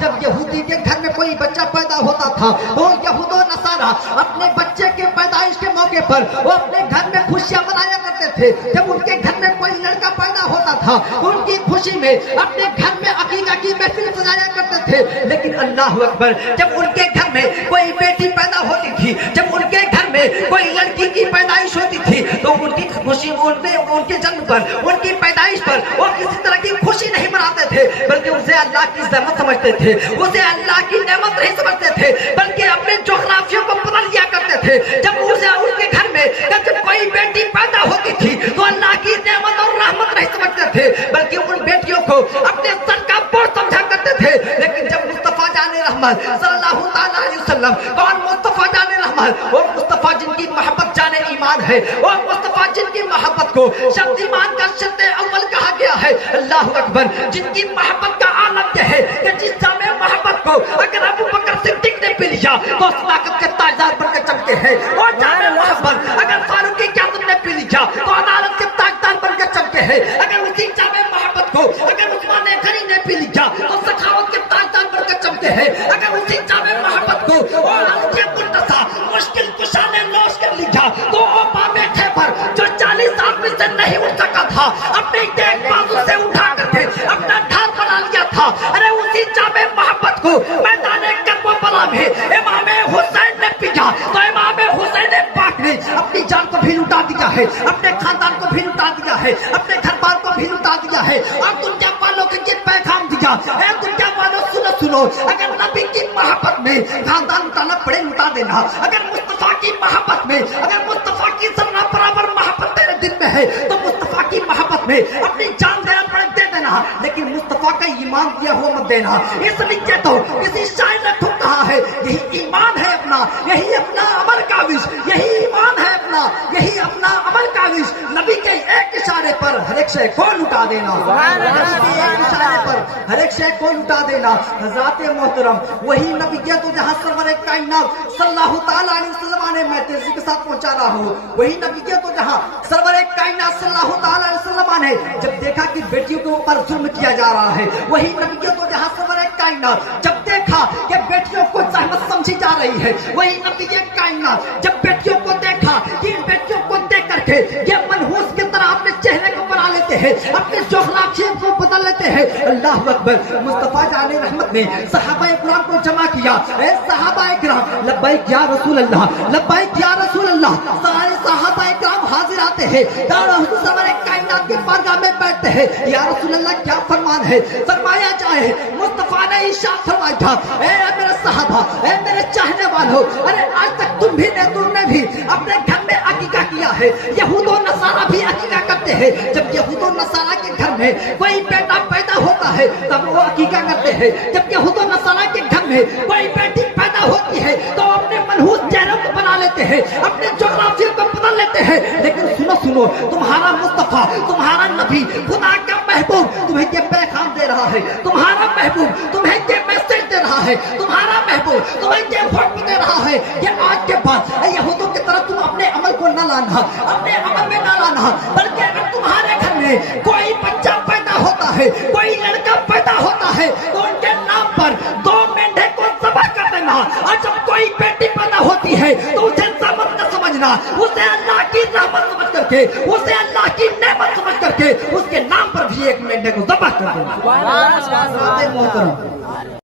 جب یہودی کے گھر میں کوئی بچہ پیدا ہوتا تھا تو یہود و نصارہ اپنے بچے کے پیدائش کے موقع پر وہ اپنے گھر میں خوشیاں منایا کرتے تھے. جب ان کے گھر میں کوئی لڑکا پیدا ہوتا تھا تو ان کی خوشی میں اپنے گھر میں عقیقہ کی محفل سجایا کرتے تھے. لیکن اللہ اکبر، جب ان کے گھر میں کوئی بیٹی پیدا ہوتی تھی، جب ان کے گھر میں کوئی لڑکی کی پیدائش ہوتی تھی تو ان کی خوشی، ان کے جنم پر، ان کی پیدائش پر وہ کسی طرح کی خوشی نہیں مناتے تھے، بلکہ اسے اللہ کی زحمت سمجھتے تھے، اسے اللہ کی نعمت نہیں سمجھتے تھے، بلکہ اپنے جغرافیوں کو بدل دیا کرتے تھے. جب اسے ان کے گھر میں جب کوئی بیٹی پیدا ہوتی تھی تو اللہ کی نعمت اور رحمت نہیں سمجھتے تھے، بلکہ ان بیٹیوں کو اپنے سر کا بوجھ سمجھا کرتے تھے. لیکن جب مصطفیٰ جان رحمت صلی اللہ تعالیٰ علیہ وسلم، کون مصطفیٰ جان رحمت؟ وہ مصطفیٰ جن کی محبت جان ایمان ہے، وہ مصطفیٰ جن کی محبت کو شرط ایمان کا شرط اول کہا گیا ہے. اللہ اکبر، جن کی محبت کا عالم یہ ہے کہ جس جامع محبت کو اگر ابو بکر صدیق نے پی لیا تو صداقت کے تاجدار بن کے چمکے ہیں، اور جامع محبت اگر فاروق اعظم نے پی لیا تو عدالت کے تاجدار بن کے چمکے ہیں. اگر اسی جامع محبت کو اگر عثمان غنی نے پی لیا تو سخاوت کے تاجدار بن کے چمکے ہیں. اگر اسی جامع محبت کو اور مشکل کشا نے لوش کر لیا تو اوپا میں خیبر جو 40 آدمی سے نہیں اٹھ سکا تھا، اپنے ایک بازو سے اٹھا کر کے اپنا ڈھال بنا لیا تھا. ارے اسی جامع محبت کو میدان کربلا میں امام حسین نے پیا تو امام حسین پاک نے اپنی جان کو بھی لٹا دیا ہے، اپنے خاندان کو بھی لٹا دیا ہے، اپنے گھر بار کو بھی لٹا دیا ہے. اور دنیا والوں کو یہ پیغام دیا، اے دنیا والوں سنو، اگر نبی کی محبت میں خاندان لٹانا پڑے لٹا دینا، اگر مصطفیٰ کی محبت میں، اگر مصطفیٰ کی ذرہ برابر محبت تیرے دل میں ہے تو مصطفیٰ کی محبت میں اپنی جان دینا پڑے دے دینا، لیکن مصطفیٰ کا ایمان دیا ہوا مت دینا. اس لیے تو کسی شاعر نے خود کہا ہے، یہی ایمان ہے اپنا، یہی اپنا عمل کا وش، یہی ایمان ہے اپنا، یہی اپنا عمل کا وش. نبی کے ایک اشارے پر ہر ایک شے کو لٹا دینا، نبی کے ایک اشارے پر ہر ایک شے کو لٹا دینا. حضرات محترم، وہی نبی کے تو جہاں سرور کائنات صلی اللہ تعالیٰ علیہ وسلم نے میں تیزی کے ساتھ پہنچا رہا ہوں، وہی نبی کے تو جہاں سرور کائنات صلی اللہ تعالیٰ علیہ وسلم نے جب دیکھا کہ بیٹیوں کے اوپر ظلم کیا جا رہا ہے، وہی نبی کے تو جہاں سرور کائنات جب دیکھا کہ بیٹیوں کو زحمت سمجھی جا رہی ہے، وہی نبی کائنات جب بیٹیوں کو دیکھا کہ ان بیٹیوں کو دیکھ کر کے یہ منحوس کی طرح اپنے چہرے کو بنا لیتے ہیں، اپنے جغرافیے کو بدل لیتے ہیں. اللہ اکبر، مصطفیٰ جان رحمت نے صحابہ اکرام کو جمع کیا. اے صحابہ اکرام، لبیک یا رسول اللہ، لبیک یا رسول اللہ. سارے صحابہ اکرام حاضر آتے ہیں، سرور کائنات کی بارگاہ میں بیٹھتے ہیں. یا رسول اللہ کیا فرمان ہے؟ فرمایا جائے مصطفیٰ نے ارشاد فرمایا، اے میرے صحابہ، اے میرے چاہنے والوں، ارے آج تک تم نے بھی اپنے گھر میں عقیقہ کیا ہے. یہود و نصارہ بھی عقیقہ کرتے ہیں. جب یہود و نصارہ کے گھر میں کوئی بیٹا پیدا ہوتا ہے تب وہ عقیقہ کرتے ہیں. جب یہود و نصارہ کے گھر میں کوئی بیٹی پیدا ہوتی ہے تو اپنے منحوس چہروں کو بنا لیتے ہیں، اپنے جغرافیوں کو بدل لیتے ہیں. لیکن سنو، تمہارا مصطفیٰ، تمہارا نبی، خدا کا محبوب تمہیں یہ پیغام دے رہا ہے، تمہارا محبوب تمہیں یہ میسج دے رہا ہے، تمہارا محبوب تمہیں یہ حکم دے رہا ہے کہ آج کے بعد یہودوں کی طرف تم اپنے عمل کو نہ لانا، اپنے عمل میں نہ لانا، بلکہ اگر تمہارے گھر میں کوئی بچہ پیدا ہوتا ہے، کوئی لڑکا پیدا ہوتا ہے تو ان کے نام پر 2 مینڈھے کو ذبح کر دینا. اور جب کوئی بیٹی پیدا ہوتی ہے تو اسے زحمت نہ سمجھنا، اسے اللہ کی رحمت سمجھ کر کے، اسے اللہ کی نعمت سمجھ کر کے اس کے نام پر بھی 1 مینڈھے کو ذبح کر دینا.